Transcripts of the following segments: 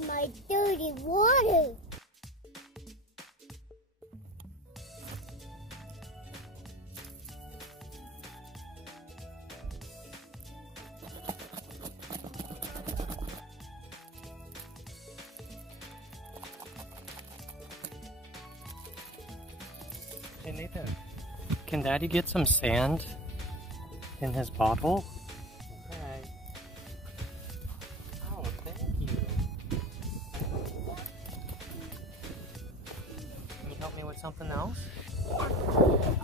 in my dirty water. Hey Nathan, can Daddy get some sand in his bottle? Okay. Oh, thank you. Can you help me with something else?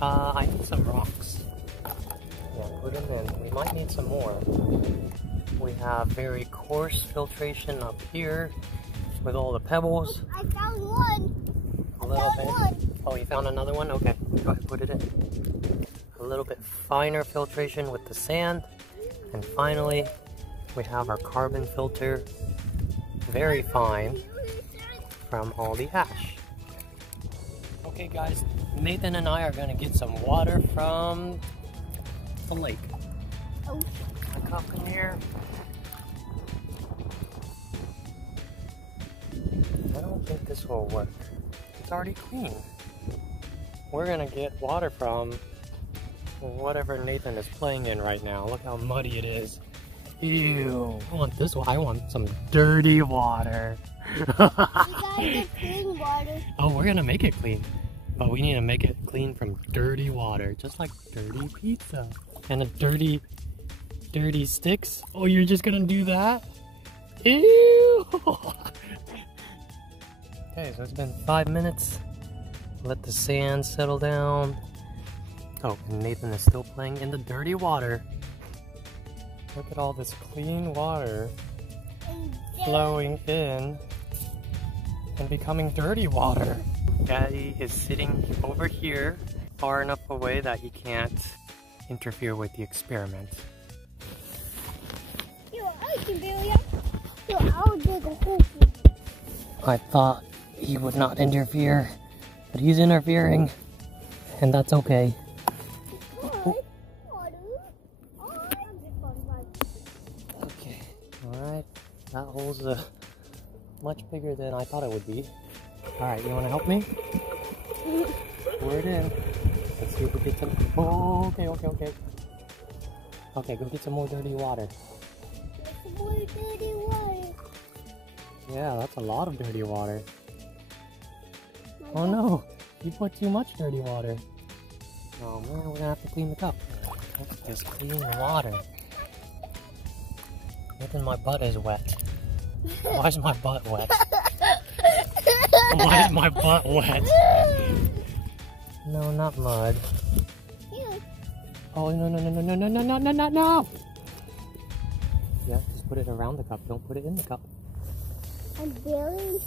I need some rocks. Yeah, put them in. We might need some more. We have very coarse filtration up here with all the pebbles. I found one. A little bit. Oh, you found another one? Okay, go ahead, put it in. A little bit finer filtration with the sand. And finally, we have our carbon filter, very fine, from all the ash. Okay guys, Nathan and I are gonna get some water from the lake. Oh. A cup in here. I don't think this will work. It's already clean. We're gonna get water from whatever Nathan is playing in right now. Look how muddy it is. Ew. I want this one. I want some dirty water. You gotta get clean water. Oh, we're gonna make it clean. But we need to make it clean from dirty water. Just like dirty pizza. And a dirty sticks. Oh, you're just gonna do that? Ew. Okay, so it's been 5 minutes. Let the sand settle down. Oh, and Nathan is still playing in the dirty water. Look at all this clean water flowing in and becoming dirty water. Daddy is sitting over here, far enough away that he can't interfere with the experiment. Here, I can do it. Here, I'll do the whole thing. I thought he would not interfere, but he's interfering, and that's okay. Okay, alright. That hole's much bigger than I thought it would be. Alright, you want to help me? Pour it in. Let's see if we get some... Oh, okay. Okay, go get some more dirty water. Some more dirty water. Yeah, that's a lot of dirty water. Oh no, you put too much dirty water. Oh man, we're gonna have to clean the cup. What's this clean water? Nathan, my butt is wet. Why is my butt wet? Why is my butt wet? No, not mud. Oh no. Yeah, just put it around the cup. Don't put it in the cup. I'm very...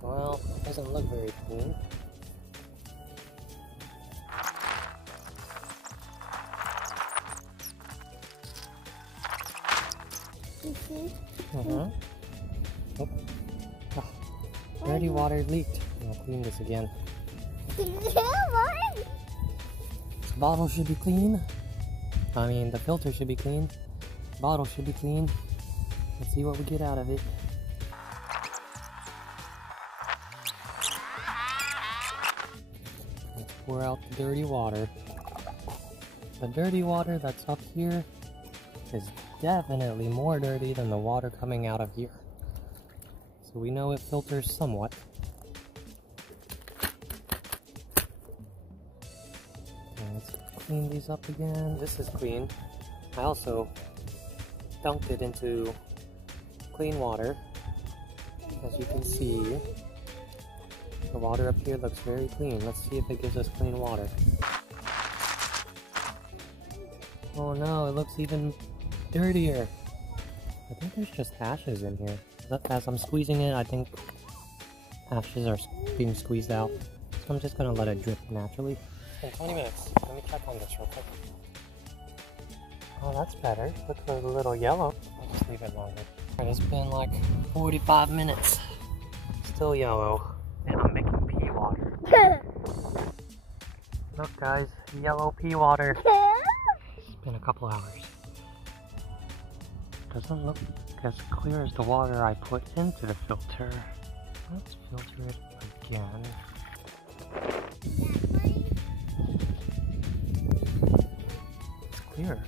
Well, it doesn't look very clean. Oh. Dirty water leaked. I'll clean this again. This bottle should be clean. I mean, the filter should be clean. The bottle should be clean. Let's see what we get out of it. Let's pour out the dirty water. The dirty water that's up here is definitely more dirty than the water coming out of here. So we know it filters somewhat. Okay, let's clean these up again. This is clean. I also dunked it into clean water. As you can see, the water up here looks very clean. Let's see if it gives us clean water. Oh no, it looks even dirtier. I think there's just ashes in here. As I'm squeezing it, I think ashes are being squeezed out. So I'm just gonna let it drip naturally. It's been 20 minutes. Let me check on this real quick. Oh, that's better. Looks a little yellow. I'll just leave it longer. Alright, it's been like 45 minutes. Still yellow. And I'm making pea water. Look guys, yellow pea water. It's been a couple hours. Doesn't look as clear as the water I put into the filter. Let's filter it again. It's clear.